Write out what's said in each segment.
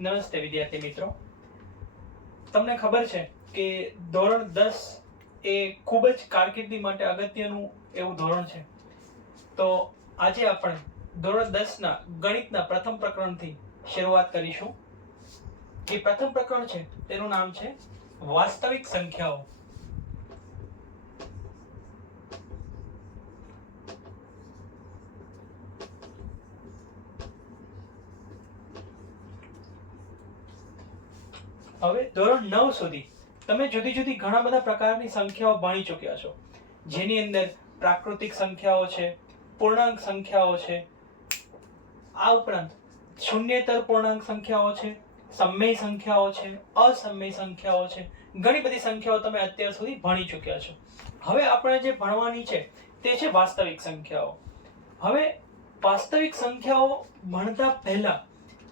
નમસ્તે વિદ્યાર્થી મિત્રો. તમને ખબર છે કે ધોરણ દસ એ ખૂબ જ કારકિર્દી માટે અગત્યનું એવું ધોરણ છે. તો આજે આપણે ધોરણ દસના ગણિતના પ્રથમ પ્રકરણથી શરૂઆત કરીશું. જે પ્રથમ પ્રકરણ છે, તેનું નામ છે વાસ્તવિક સંખ્યાઓ. હવે ધોરણ નવ સુધી તમે જુદી જુદી ઘણા બધા પ્રકારની સંખ્યાઓ ભણી ચૂક્યા છો. જેની અંદર પ્રાકૃતિક સંખ્યાઓ છે, પૂર્ણાંક સંખ્યાઓ છે. આ ઉપરાંત શૂન્યેતર પૂર્ણાંક સંખ્યાઓ છે, સમય સંખ્યાઓ છે, અસમય સંખ્યાઓ છે. ઘણી બધી સંખ્યાઓ તમે અત્યાર સુધી ભણી ચૂક્યા છો. હવે આપણે જે ભણવાની છે તે છે વાસ્તવિક સંખ્યાઓ. હવે વાસ્તવિક સંખ્યાઓ ભણતા પહેલા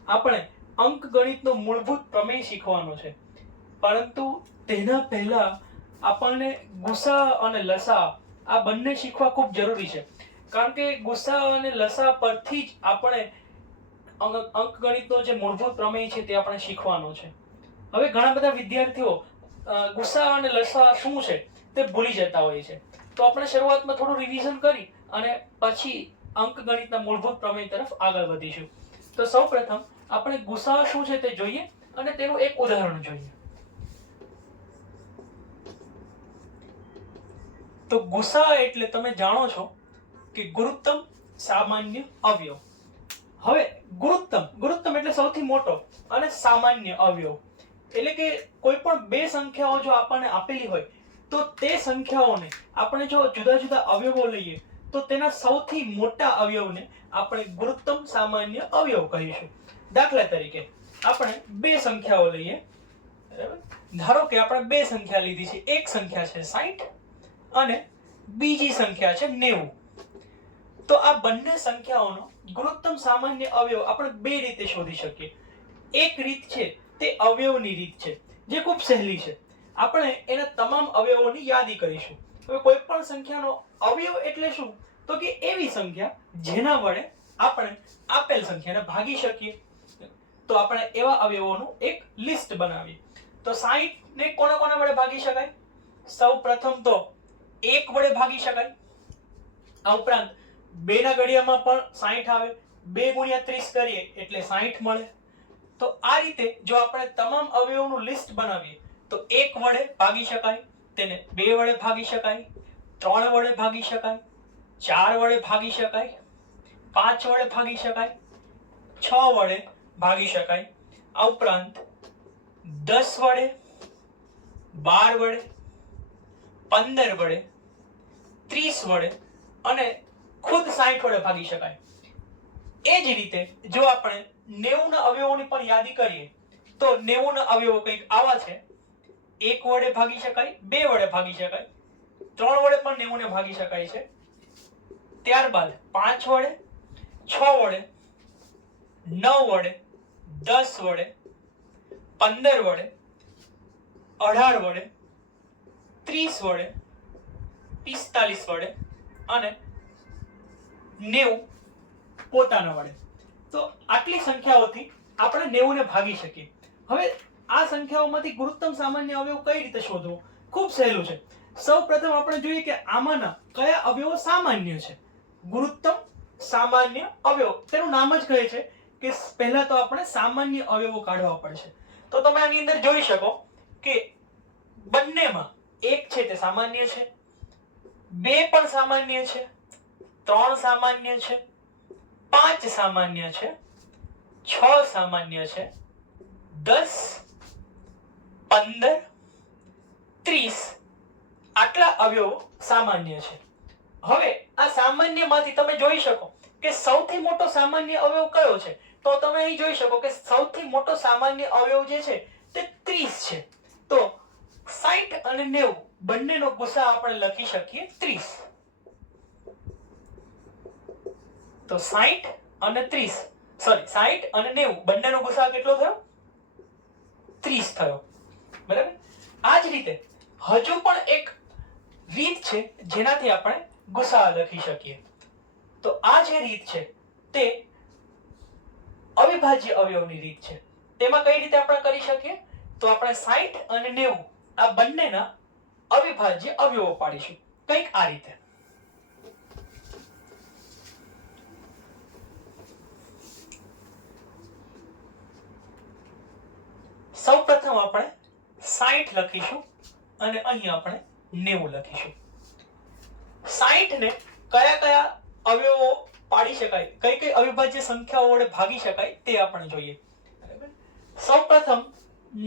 આપણે અંક ગણિતનો મૂળભૂત પ્રમેય શીખવાનો છે. પરંતુ તેના પહેલા આપણને ગુસા અને લસા આ બંને શીખવા ખૂબ જરૂરી છે. કારણ કે ગુસા અને લસા પરથી જ આપણે અંક ગણિતનો જે મૂળભૂત પ્રમેય છે તે આપણે શીખવાનો છે. હવે ઘણા બધા વિદ્યાર્થીઓ ગુસ્સા અને લસા શું છે તે ભૂલી જતા હોય છે. તો આપણે શરૂઆતમાં થોડું રિવિઝન કરી અને પછી અંક ગણિતના મૂળભૂત પ્રમેય તરફ આગળ વધીશું. તો સૌપ્રથમ આપણે ગુસા શું છે તે જોઈએ અને તેનું એક ઉદાહરણ જોઈએ. તો ગુસા એટલે તમે જાણો છો કે ગુરુત્તમ સામાન્ય અવયવ. હવે ગુરુત્તમ ગુરુત્તમ એટલે સૌથી મોટો અને સામાન્ય અવયવ. એટલે કે કોઈ પણ બે સંખ્યાઓ જો આપણને આપેલી હોય, તો તે સંખ્યાઓને આપણે જો જુદા જુદા અવયવો લઈએ, તો તેના સૌથી મોટા અવયવને આપણે ગુરુત્તમ સામાન્ય અવયવ કહીશું. દાખલા તરીકે આપણે બે સંખ્યાઓ લઈએ. બરાબર? ધારો કે આપણે બે સંખ્યા લીધી છે. એક સંખ્યા છે 60 અને બીજી સંખ્યા છે 90 તો આ બંને સંખ્યાઓનો ગુણોત્તમ સામાન્ય અવયવ આપણે બે રીતે શોધી શકીએ. એક રીત છે તે અવયવની રીત છે, જે ખૂબ સહેલી છે. આપણે એના તમામ અવયવોની યાદી કરીશું. હવે કોઈ પણ સંખ્યાનો અવયવ એટલે શું? તો કે એવી સંખ્યા જેના વડે આપણે આપેલ સંખ્યાને ભાગી શકીએ. તો આપણે એવા અવયવોનું એક લિસ્ટ બનાવીએ. તો 60 ને કોના કોના વડે ભાગી શકાય? સૌ પ્રથમ તો એક વડે ભાગી શકાય. આ ઉપરાંત બે ના ઘડિયામાં પણ 60 આવે. બે ગુણ્યા 30 કરીએ એટલે 60 મળે. તો આ રીતે જો આપણે તમામ અવયવોનું લિસ્ટ બનાવીએ, તો એક વડે ભાગી શકાય, તેને બે વડે ભાગી શકાય, ત્રણ વડે ભાગી શકાય, ચાર વડે ભાગી શકાય, પાંચ વડે ભાગી શકાય, છ વડે ભાગી શકાય. આ ઉપરાંત દસ વડે, બાર વડે, પંદર વડે, ત્રીસ વડે અને ખુદ સાઠ વડે ભાગી શકાય. એ જ રીતે જો આપણે નેવું ના અવયવોની પણ યાદી કરીએ, તો નેવું ના અવયવો કંઈક આવા છે. એક વડે ભાગી શકાય, બે વડે ભાગી શકાય, ત્રણ વડે પણ નેવું ને ભાગી શકાય છે. ત્યારબાદ પાંચ વડે, છ વડે, નવ વડે દસ વડે, પંદર વડે, અઢાર વડે, ત્રીસ વડે, પિસ્તાલીસ વડે અને નેવું પોતાના વડે. તો આટલી સંખ્યાઓથી આપણે નેવુંને ભાગી શકીએ. હવે આ સંખ્યાઓમાંથી ગુરુત્તમ સામાન્ય અવયવ કઈ રીતે શોધવો? ખૂબ સહેલું છે. સૌ પ્રથમ આપણે જોઈએ કે આમાંના કયા અવયવો સામાન્ય છે? ગુરુત્તમ સામાન્ય અવયવ. તેનું નામ જ કહે છે કે પહેલા તો આપણે સામાન્ય અવયવો કાઢવા પડશે. તો તમે આની અંદર જોઈ શકો કે બંનેમાં એક છે તે સામાન્ય છે, બે પણ સામાન્ય છે, ત્રણ સામાન્ય છે, પાંચ સામાન્ય છે, છ સામાન્ય છે, દસ, પંદર, ત્રીસ. આટલા અવયવો સામાન્ય છે. હવે આ સામાન્યમાંથી તમે જોઈ શકો કે સૌથી મોટો સામાન્ય અવયવ કયો છે? તો તમે અહીં જોઈ શકો કે સૌથી મોટો સામાન્ય અવયવ જે છે તે 30 છે. તો 60 અને 90 બંનેનો ગુસા આપણે લખી શકીએ 30 તો 60 અને 30 સોરી 60 અને 90 બંનેનો ગુસા કેટલો થયો? 30 થયો. બરાબર? આ જ રીતે હજુ પણ એક રીત છે જેનાથી આપણે ગુસા લખી શકીએ. તો આ જે રીત છે, તે અવિભાજ્ય અવયવની રીત છે. તેમાં કઈ રીતે આપણે કરી શકીએ? તો આપણે 60 અને 90 આ બંનેના અવિભાજ્ય અવયવો પાડીશું. કંઈક આ રીતે. સૌપ્રથમ આપણે 60 લખીશું અને અહીં આપણે 90 લખીશું. 60 ને કયા કયા અવયવો પાડી શકાય. કઈ કઈ અવિભાજ્ય સંખ્યાઓ વડે ભાગી શકાય તે આપણે જોઈએ? સૌપ્રથમ,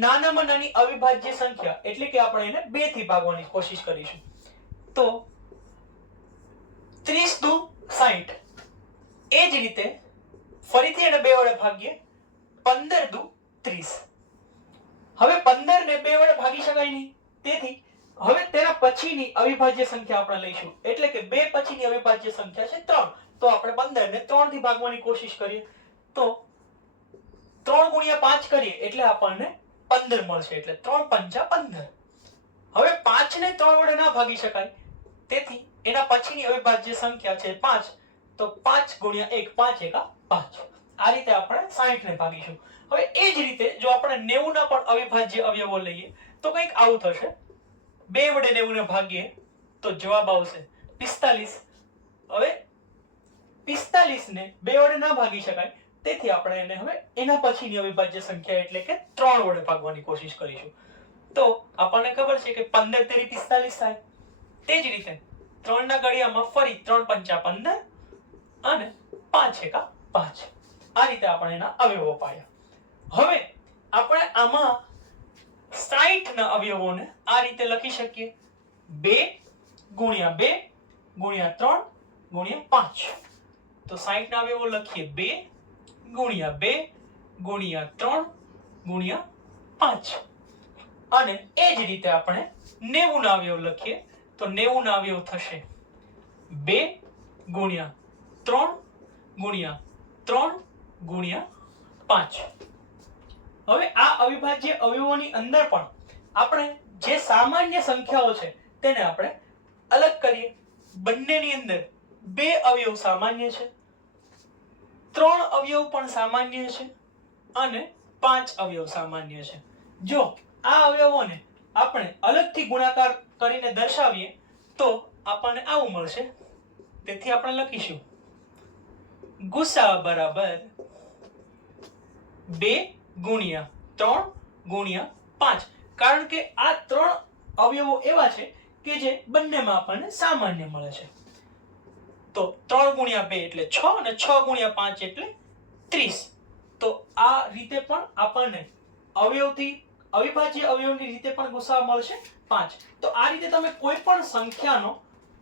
નાનામાં નાની અવિભાજ્ય સંખ્યા એટલે કે આપણે એને બેથી ભાગવાની કોશિશ કરીશું. તો 30 દુ 60 એ જ રીતે ફરીથી એને બે વડે ભાગીએ 15 દુ 30 હવે 15 ને બે વડે ભાગી શકાય નહીં. તેથી હવે તેના પછીની અવિભાજ્ય સંખ્યા આપણે લઈશું. એટલે કે બે પછીની અવિભાજ્ય સંખ્યા છે ત્રણ. તો આપણે 15 ને ત્રણથી ભાગવાની કોશિશ કરીએ. તો ત્રણ ગુણ્યા પાંચ કરીએ એટલે આપણને 15 મળશે. એટલે ત્રણ પંચા 15 હવે પાંચ ને ત્રણ વડે ના ભાગી શકાય. તેથી એના પછીની અવિભાજ્ય સંખ્યા છે પાંચ. તો પાંચ ગુણ્યા 1 5 એકા પાંચ. આ રીતે આપણે 60 ને ભાગીશું. હવે એ જ રીતે જો આપણે 90 ના પણ અવિભાજ્ય અવયવો લઈએ, તો કંઈક આવું થશે. બે વડે 90 ને ભાગીએ, તો જવાબ આવશે 45 હવે 45 ને બે વડે ના ભાગી શકાય, તેથી આપણે એને હવે એના પછીની અવિભાજ્ય સંખ્યા એટલે કે ત્રણ વડે ભાગવાની કોશિશ કરીશું. તો આપણને ખબર છે કે 15 તેરી 45 થાય. તે જ રીતે ત્રણ ના ગળિયામાં ફરી ત્રણ પંચા 15 અને પાંચ એકા પાંચ. આ રીતે આપણે એના અવયવો પાડ્યા. હવે આપણે આમાં 60 ના અવયવોને આ રીતે લખી શકીએ. બે ગુણ્યા બે ગુણ્યા ત્રણ ગુણ્યા પાંચ. તો 60 ના અવયવો લખીએ બે ગુણ્યા બે ગુણ્યા ત્રણ ગુણ્યા પાંચ. અને એ જ રીતે આપણે 90 ના અવયવ લખીએ. તો 90 ના અવયવ થશે બે ગુણ્યા ત્રણ ગુણ્યા ત્રણ ગુણ્યા 5 હવે આ અવિભાજ્ય અવયવોની અંદર પણ આપણે જે સામાન્ય સંખ્યાઓ છે તેને આપણે અલગ કરીએ. બંનેની અંદર બે અવયવ સામાન્ય છે, ત્રણ અવયવ પણ સામાન્ય છે અને પાંચ અવયવ સામાન્ય છે. જો આ અવયવોને આપણે અલગથી ગુણાકાર કરીને દર્શાવીએ તો આપણને આવું મળશે. તેથી આપણે લખીશું. ગુસા બરાબર બે ગુણ્યા ત્રણ ગુણ્યા પાંચ. કારણ કે આ ત્રણ અવયવો એવા છે કે જે બંનેમાં આપણને સામાન્ય મળે છે. તો ત્રણ ગુણ્યા બે એટલે છ અને છ ગુણ્યા પાંચ એટલે ત્રીસ. તો આ રીતે પણ આપણને અવયવથી અવિભાજ્ય અવયવની રીતે પણ ગુસાઅ મળશે પાંચ. તો આ રીતે તમે કોઈ પણ સંખ્યાનો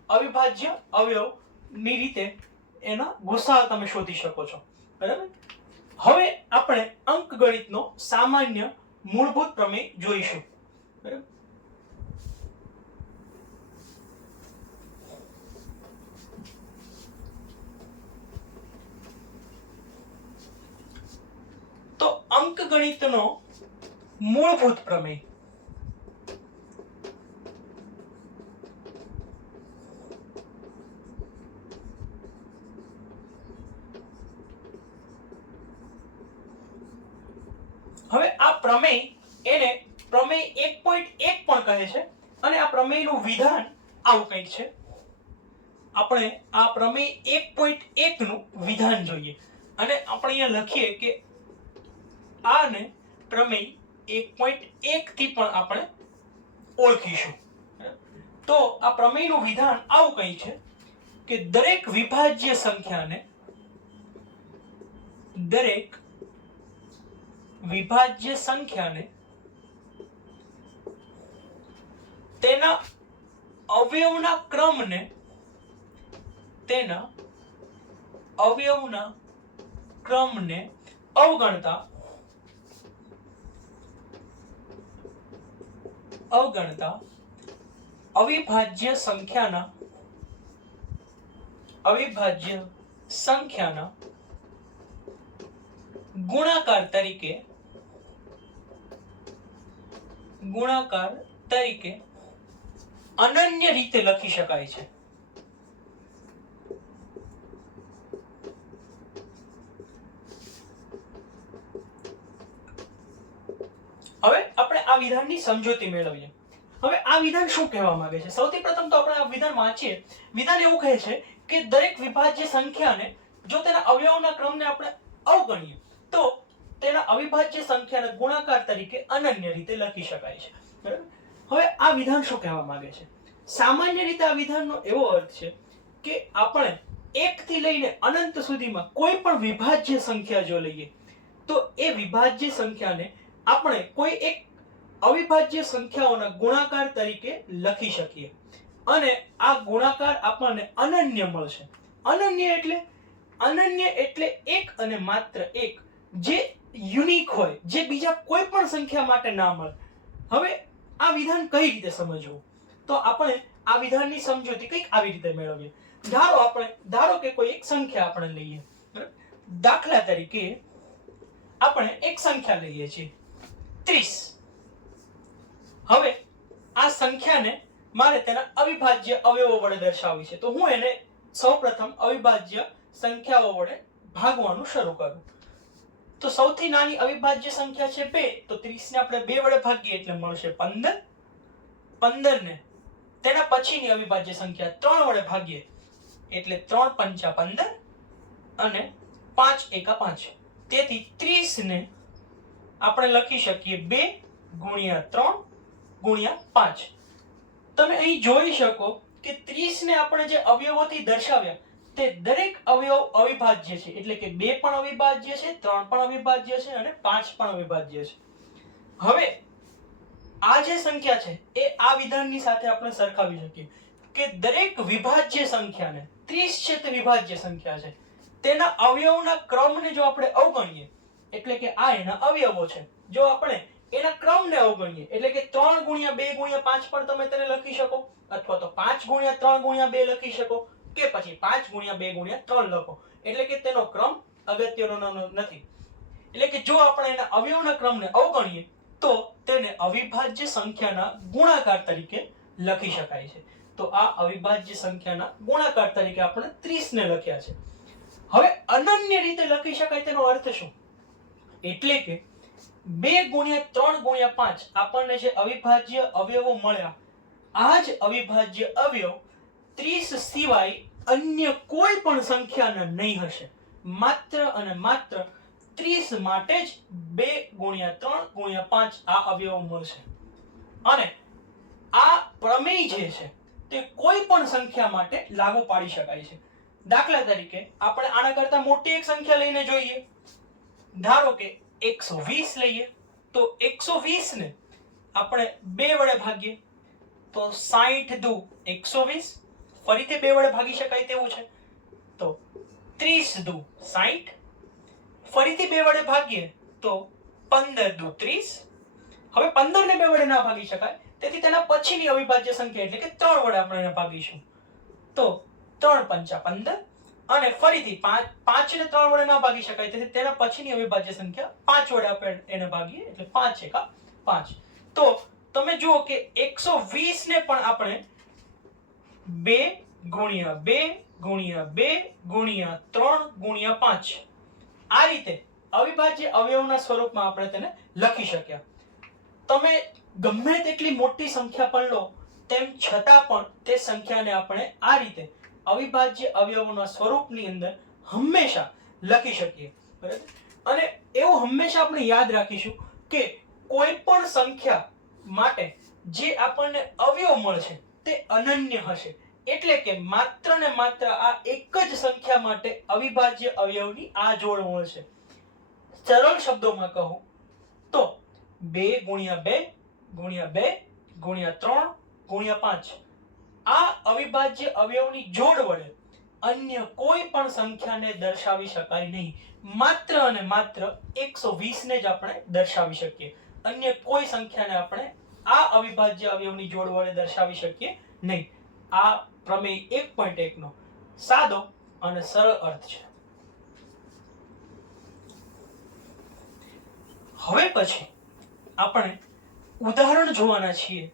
અવિભાજ્ય અવયવની રીતે એના ગુસાઅ તમે શોધી શકો છો. બરાબર? હવે આપણે અંકગણિતનો સામાન્ય મૂળભૂત પ્રમેય જોઈશું. તો અંકગણિતનો મૂળભૂત પ્રમેય હવે આ પ્રમેય એને પ્રમેય એક પોઈન્ટ એક પણ કહે છે અને આ પ્રમેયનું વિધાન આવું કંઈક છે. આપણે આ પ્રમેય એક પોઈન્ટ એકનું વિધાન જોઈએ. અને આપણે અહીંયા લખીએ કે આને પ્રમેય એક પોઈન્ટ એક થી પણ આપણે ઓળખીશું. તો આ પ્રમેયનું વિધાન આવું કંઈ છે કે દરેક વિભાજ્ય સંખ્યાને દરેક વિભાજ્ય સંખ્યાને તેના અવયવના ક્રમને તેના અવયવના ક્રમને અવગણતા અવગણતા અવિભાજ્ય સંખ્યાના અવિભાજ્ય સંખ્યાના ગુણાકાર તરીકે ગુણાકાર તરીકે અનન્ય રીતે લખી શકાય છે. હવે આપણે આ વિધાનની સમજૂતી મેળવીએ. હવે આ વિધાન શું કહેવા માંગે છે? સૌથી પ્રથમ તો આપણે આ વિધાન વાંચીએ. વિધાન એવું કહે છે કે દરેક વિભાજ્ય સંખ્યાને જો તેના અવયવના ક્રમને આપણે અવગણીએ, તો તેના અવિભાજ્ય સંખ્યાને ગુણાકાર તરીકે અનન્ય રીતે લખી શકાય છે. બરાબર? હવે આ વિધાન શું કહેવા માંગે છે? સામાન્ય રીતે આ વિધાનનો એવો અર્થ છે કે આપણે એકથી લઈને અનંત સુધીમાં કોઈ પણ વિભાજ્ય સંખ્યા જો લઈએ, તો એ વિભાજ્ય સંખ્યાને આપણે કોઈ એક અવિભાજ્ય સંખ્યાઓના ગુણાકાર તરીકે લખી શકીએ. અને આ ગુણાકાર આપણને અનન્ય મળશે. અનન્ય એટલે અનન્ય એટલે એક અને માત્ર એક જે યુનિક હોય, જે બીજા કોઈ પણ સંખ્યા માટે ના મળે. હવે આ વિધાન કઈ રીતે સમજવું? તો આપણે આ વિધાનની સમજૂતી કંઈક આવી રીતે મેળવીએ. ધારો આપણે, ધારો કે કોઈ એક સંખ્યા આપણે લઈએ દાખલા તરીકે આપણે એક સંખ્યા લઈએ છીએ, ત્રીસ. હવે આ સંખ્યાને મારે તેના અવિભાજ્ય અવયવો વડે દર્શાવવી છે. તો હું એને સૌપ્રથમ અવિભાજ્ય સંખ્યાઓ વડે ભાગવાનું શરૂ કરું. તો સૌથી નાની અવિભાજ્ય સંખ્યા છે બે, તો 30 ને આપણે બે વડે ભાગીએ એટલે મળશે પંદર. પંદર ને તેના પછીની અવિભાજ્ય સંખ્યા ત્રણ વડે ભાગીએ એટલે ત્રણ પંચા પંદર અને પાંચ એકા પાંચ. તેથી ત્રીસ ને આપણે લખી શકીએ બે ગુણ્યા ત્રણ ગુણ્યા પાંચ. તમે અહીં જોઈ શકો કે ત્રીસ ને આપણે જે અવયવોથી દર્શાવ્યા તે દરેક અવયવ અવિભાજ્ય છે. એટલે કે બે પણ અવિભાજ્ય છે, ત્રણ પણ અવિભાજ્ય છે અને પાંચ પણ અવિભાજ્ય છે. હવે આ જે સંખ્યા છે, એ આ વિધાનની સાથે આપણે સરખાવી શકીએ કે દરેક વિભાજ્ય સંખ્યાને 30 છે તે વિભાજ્ય સંખ્યા છે. તેના અવયવના ક્રમને જો આપણે અવગણીએ, એટલે કે આ એના અવયવો છે. જો આપણે એના ક્રમને અવગણીએ, એટલે કે ત્રણ ગુણ્યા બે ગુણ્યા પાંચ પણ તમે તેને લખી શકો, અથવા તો પાંચ ગુણ્યા ત્રણ ગુણ્યા બે લખી શકો કે પછી 5 ગુણ્યા 2 ગુણ્યા 3 લખો. એટલે કે તેનો ક્રમ અગત્યનો નથી. એટલે કે જો આપણે એના અવયવના ક્રમને અવગણીએ, તો તેને અવિભાજ્ય સંખ્યાના ગુણાકાર તરીકે લખી શકાય છે. તો આ અવિભાજ્ય સંખ્યાના ગુણાકાર તરીકે આપણે 30 ને લખ્યા છે. હવે અનન્ય રીતે લખી શકાય તેનો અર્થ શું? એટલે કે બે ગુણ્યા ત્રણ ગુણ્યા પાંચ આપણને જે અવિભાજ્ય અવયવો મળ્યા, આ જ અવિભાજ્ય અવયવ ત્રીસ સિવાય અન્ય કોઈ પણ સંખ્યાના નહીં હશે. માત્ર અને માત્ર ત્રીસ માટે જ બે ગુણ્યા ત્રણ ગુણ્યા પાંચ આ અવયવો મળશે. અને આ પ્રમેય જે છે તે કોઈ પણ સંખ્યા માટે લાગુ પાડી શકાય છે. દાખલા તરીકે આપણે આના કરતા મોટી એક સંખ્યા લઈને જોઈએ. ધારો કે એકસો વીસ લઈએ, તો એકસો વીસ ને આપણે બે વડે ભાગીએ. તો સાઠ દુ એકસો વીસ ફરીથી બે વડે ભાગી શકાય તેવું છે. તો ત્રીસ દુ સાઠ ફરીથી બે વડે ભાગીએ તો પંદર દુ ત્રીસ. હવે પંદર ને બે વડે ના ભાગી શકાય, તેથી તેના પછીની અવિભાજ્ય સંખ્યા એટલે કે ત્રણ વડે આપણે એને ભાગીશું. તો ત્રણ પંચા પંદર અને ફરીથી પાંચ પાંચ ને ત્રણ વડે ના ભાગી શકાય, તેથી તેના પછીની અવિભાજ્ય સંખ્યા પાંચ વડે આપણે એને ભાગીએ, એટલે પાંચ એકા પાંચ. તો તમે જુઓ કે એકસો વીસ ને પણ આપણે બે ગુણ્યા બે ગુણ્યા બે ગુણ્યા ત્રણ ગુણ્યા પાંચ. આ રીતે અવિભાજ્ય અવયવના સ્વરૂપમાં આપણે તેને લખી શક્યા. તમે ગમે તેટલી મોટી સંખ્યા પણ લો, તેમ છતાં પણ તે સંખ્યાને આપણે આ રીતે અવિભાજ્ય અવયવોના સ્વરૂપની અંદર હંમેશા લખી શકીએ. બરાબર? અને એવું હંમેશા આપણે યાદ રાખીશું કે કોઈ પણ સંખ્યા માટે જે આપણને અવયવ મળશે તે અનન્ય હશે. એટલે કે માત્ર ને માત્ર આ એક જ સંખ્યા માટે અવિભાજ્ય અવયવની આ જોડ મળશે સરળ શબ્દોમાં કહું તો બે ગુણ્યા બે ગુણ્યા બે ગુણ્યા ત્રણ ગુણ્યા પાંચ. આ અવિભાજ્ય અવયવની જોડ વડે અન્ય કોઈ પણ સંખ્યાને દર્શાવી શકાય નહીં. માત્ર અને માત્ર એકસો ને જ આપણે દર્શાવી શકીએ. અન્ય કોઈ સંખ્યાને આપણે આ અવિભાજ્ય અવયવની જોડ વડે દર્શાવી શકીએ નહીં. આ પ્રમેય એક પોઈન્ટ એકનો સાદો અને સરળ અર્થ છે. હવે પછી આપણે ઉદાહરણ જોવાના છીએ.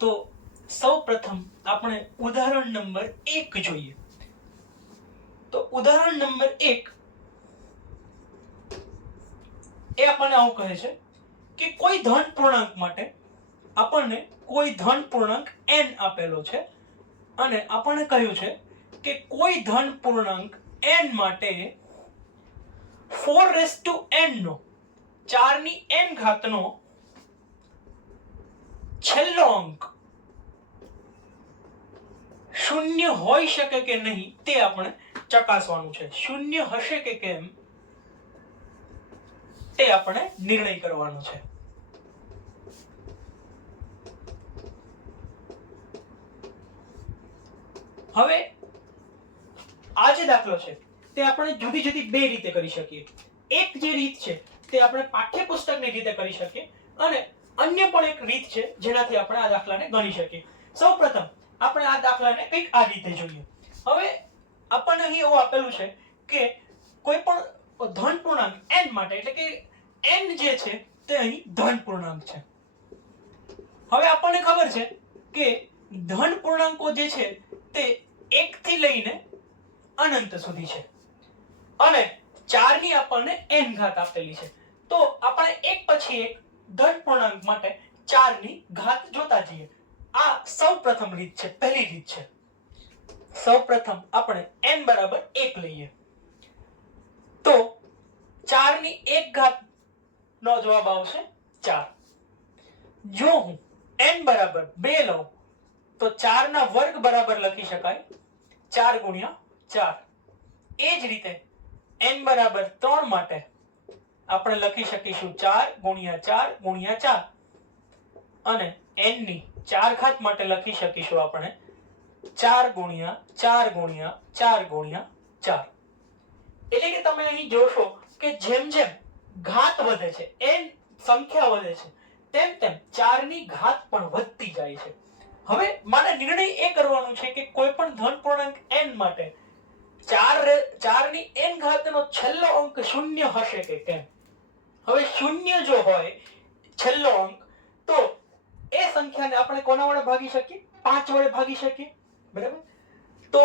તો સૌ પ્રથમ આપણે ઉદાહરણ નંબર એક જોઈએ. તો ઉદાહરણ નંબર એક એ આપણને આવું કહે છે કે કોઈ ધન પૂર્ણાંક માટે આપણને કોઈ ધન પૂર્ણાંક એન આપેલો છે અને આપણને કહ્યું છે કે કોઈ ધન પૂર્ણાંક એન માટે ફોર રેસ ટુ એનનો ચારની એન ઘાતનો છેલ્લો અંક શૂન્ય હોઈ શકે કે નહીં તે આપણે ચકાસવાનું છે. શૂન્ય હશે કે કેમ તે આપણે નિર્ણય કરવાનો છે. હવે આ જે દાખલો છે, તે આપણે જુદી જુદી બે રીતે કરી શકીએ. એક જે રીત છે, તે આપણે પાઠ્યપુસ્તકની રીતે કરી શકીએ અને અન્ય પણ એક રીત છે, જેનાથી આપણે આ દાખલાને ગણી શકીએ. સૌપ્રથમ આપણે આ દાખલાને કંઈક આ રીતે જોઈએ. હવે આપણને અહીં એવું આપેલું છે કે કોઈ પણ ધન પૂર્ણાંક, n માટે, એટલે કે n જે છે, તે અહીં ધન પૂર્ણાંક છે. હવે આપણને ખબર છે કે ધન પૂર્ણાંકો જે છે તે 1 થી લઈને અનંત સુધી છે. અને 4 ની આપણને એન ઘાત આપેલી છે. તો આપણે એક પછી એક ધન પૂર્ણાંક માટે 4 ની ઘાત જોતા જઈએ. આ સૌપ્રથમ રીત છે, પહેલી રીત છે. સૌપ્રથમ આપણે એન બરાબર એક લઈએ. તો 4 ની 1 ઘાત નો જવાબ આવશે ચાર. જો હું એન બરાબર બે લઉં તો ચાર ના વર્ગ બરાબર લખી શકાય. ચાર ગુણ્યા ચાર. એ જ રીતે એન બરાબર ત્રણ માટે આપણે લખી શકીશું ચાર ગુણ્યા ચાર ગુણ્યા ચાર. અને એનની ચાર ઘાત માટે લખી શકીશું આપણે ચાર ગુણ્યા ચાર ગુણ્યા ચાર ગુણ્યા ચાર. એટલે કે તમે અહીં જોશો કે જેમ જેમ ઘાત વધે છે એન સંખ્યા વધે છે, તેમ તેમ ચારની ઘાત પણ વધતી જાય છે. હવે મારે નિર્ણય એ કરવાનો છે કે કોઈ પણ ધન પૂર્ણાંક n માટે 4 4 ની n ઘાતનો છેલ્લો અંક શૂન્ય હશે કે કેમ? હવે શૂન્ય જો હોય, છેલ્લો અંક, તો એ સંખ્યાને આપણે કોના વડે ભાગી શકીએ? પાંચ વડે ભાગી શકીએ? બરાબર? તો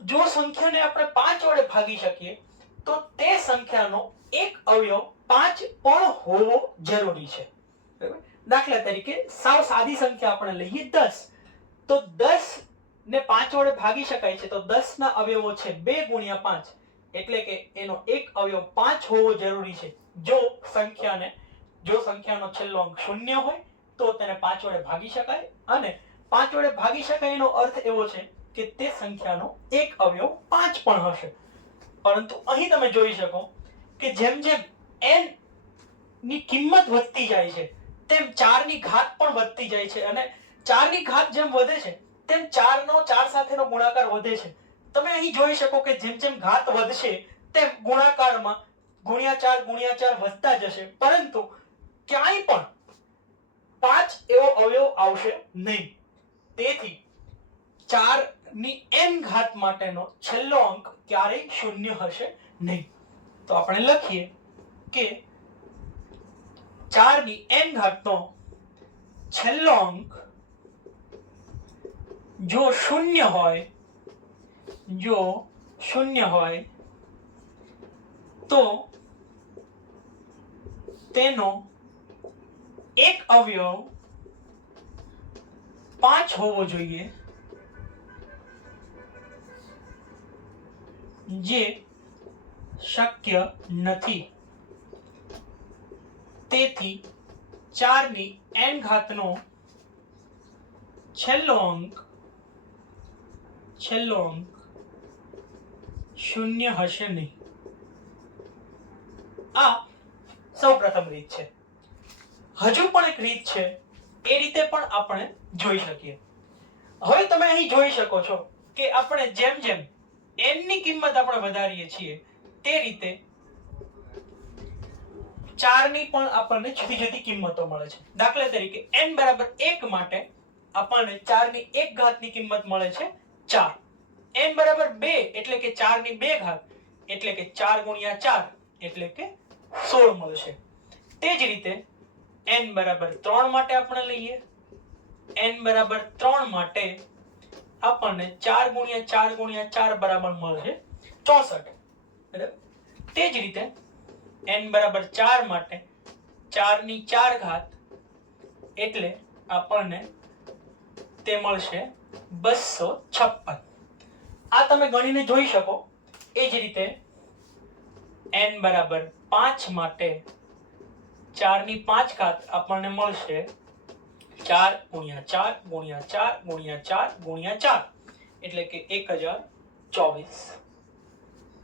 જો સંખ્યાને આપણે પાંચ વડે ભાગી શકીએ, તો તે સંખ્યાનો એક અવયવ પાંચ પણ હોવો જરૂરી છે. બરાબર? દાખલા તરીકે સાવ સાદી સંખ્યા આપણે લઈએ, દસ. તો દસ ને પાંચ વડે ભાગી શકાય છે. તો દસ ના અવયવો છે બે ગુણ્યા પાંચ. એટલે કે એનો એક અવયવ પાંચ હોવો જરૂરી છે. જો સંખ્યાને, જો સંખ્યાનો છેલ્લો અંક શૂન્ય હોય, તો તેને પાંચ વડે ભાગી શકાય. અને પાંચ વડે ભાગી શકાય એનો અર્થ એવો છે કે તે સંખ્યાનો એક અવયવ પાંચ પણ હશે. પરંતુ અહીં તમે જોઈ શકો કે જેમ જેમ એનની કિંમત વધતી જાય છે તેમ 4 ની ઘાત પણ વધતી જાય છે અને 4 ની ઘાત જેમ વધે છે, તેમ 4 નો 4 સાથેનો ગુણાકાર વધે છે. તમે અહીં જોઈ શકો કે જેમ જેમ ઘાત વધશે, તેમ ગુણાકારમાં ગુણ્યા ચાર ગુણ્યા ચાર વધતા જશે. પરંતુ ક્યાંય પણ પાંચ એવો અવયવ આવશે નહીં. તેથી ચારની એન ઘાત માટેનો છેલ્લો અંક ક્યારેય શૂન્ય હશે નહીં. તો આપણે લખીએ કે 4 ની n ઘાતનો છેલ્લો અંક જો શૂન્ય હોય, જો શૂન્ય હોય, તો તેનો એક અવયવ પાંચ હોવો જોઈએ, જે શક્ય નથી. તેથી ચારની એન ઘાતનો છેલ્લો અંક છેલ્લો અંક શૂન્ય હશે નહીં. આ સૌપ્રથમ રીત છે. હજુ પણ એક રીત છે, એ રીતે પણ આપણે જોઈ શકીએ. હવે તમે અહીં જોઈ શકો છો કે આપણે જેમ જેમ એનની કિંમત આપણે વધારીએ છીએ, તે રીતે ચારની પણ આપણને જુદી જુદી કિંમતો મળે છે. દાખલા તરીકે n બરાબર એક માટે આપણને ચારની એક ઘાતની કિંમત મળે છે ચાર. n બરાબર બે એટલે કે ચારની બે ઘાત એટલે કે ચાર ગુણ્યા ચાર એટલે કે સોળ મળશે તે જ રીતે n બરાબર ત્રણ માટે આપણે લઈએ. n બરાબર ત્રણ માટે આપણને ચાર ગુણ્યા ચાર ગુણ્યા ચાર બરાબર મળશે ચોસઠ. બરાબર? તે જ રીતે n બરાબર ચાર માટે ચારની ચાર ઘાત એટલે આપણને તે મળશે બસો છપ્પન. આ તમે ગણીને જોઈ શકો. એ જ રીતે n બરાબર પાંચ માટે ચારની પાંચ ઘાત આપણને મળશે ચાર ગુણ્યા ચાર ગુણ્યા ચાર ગુણ્યા ચાર ગુણ્યા ચાર. એટલે કે એક હજાર ચોવીસ.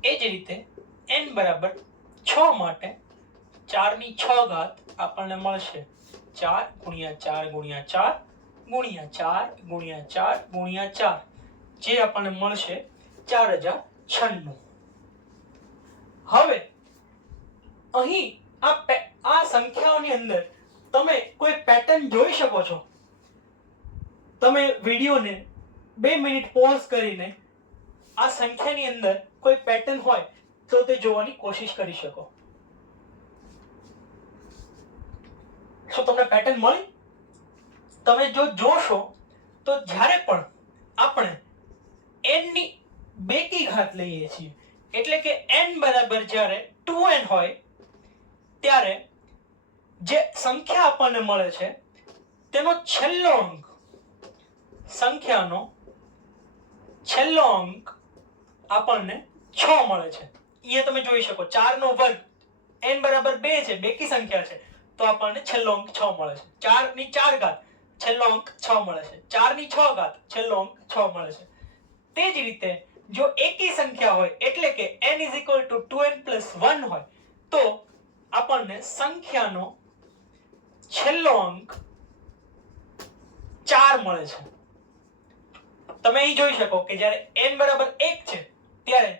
એ જ રીતે n બરાબર છ માટે ચારની છ ઘાત આપણને મળશે ચાર ગુણ્યા ચાર ગુણ્યા ચાર ગુણ્યા ચાર ગુણ્યા ચાર ગુણ્યા ચાર. જે આપણને મળશે ચાર હજાર છન્નું. હવે અહીં આ આ સંખ્યાઓની અંદર તમે કોઈ પેટર્ન જોઈ શકો છો? તમે વિડીયોને બે મિનિટ પોઝ કરીને આ સંખ્યાની અંદર કોઈ પેટર્ન હોય તો તે જોવાની કોશિશ કરી શકો. શું તમને પેટર્ન મળી? તમે જો જોશો, તો જ્યારે પણ આપણે એનની બેકી ઘાત લઈએ છીએ, એટલે કે એન બરાબર જ્યારે 2n હોય, ત્યારે જે સંખ્યા આપણને મળે છે, તેનો છેલ્લો અંક, સંખ્યાનો છેલ્લો અંક આપણને છ મળે છે. અહીંયા તમે જોઈ શકો. ચાર નો વર્ગ એન બરાબર બે છે, બેકી સંખ્યા છે. તો આપણને છેલ્લો અંક છ મળે છે. ચારની ચાર ઘાત છેલ્લો અંક છ મળે છે. ચારની છ ઘાત છેલ્લો અંક છ મળે છે. તે જ રીતે જો એકી સંખ્યા હોય, એટલે કે n is equal to two n plus one હોય, તો આપણને સંખ્યાનો છેલ્લો અંક ચાર મળે છે. તમે અહીં જોઈ શકો કે જ્યારે n બરાબર એક છે, ત્યારે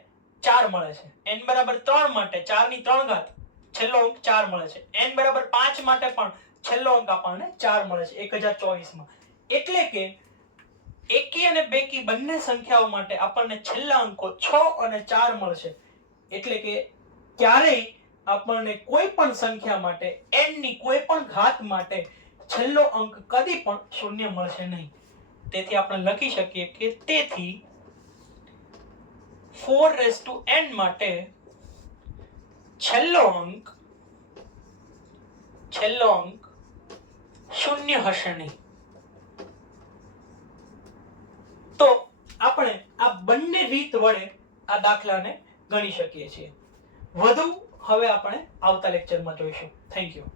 ચાર મળે છે. એન બરાબર ત્રણ માટે ચારની ત્રણ ઘાત છેલ્લો અંક ચાર મળે છે. એન બરાબર પાંચ માટે પણ છેલ્લો અંક આપણને ચાર મળે છે. એક હજાર ચોવીસમાં. એટલે કે એકી અને બેકી બંને સંખ્યાઓ માટે આપણને છેલ્લા અંકો છ અને ચાર મળશે. એટલે કે ક્યારેય આપણને કોઈ પણ સંખ્યા માટે એનની કોઈ પણ ઘાત માટે છેલ્લો અંક કદી પણ શૂન્ય મળશે નહીં. તેથી આપણે લખી શકીએ કે તેથી 4 રેસ ટુ એન માટે છેલ્લો અંક છેલ્લો અંક શૂન્ય હશે નહીં. તો આપણે આ બંને રીત વડે આ દાખલાને ગણી શકીએ છીએ. વધુ હવે આપણે આવતા લેક્ચરમાં જોઈશું. Thank you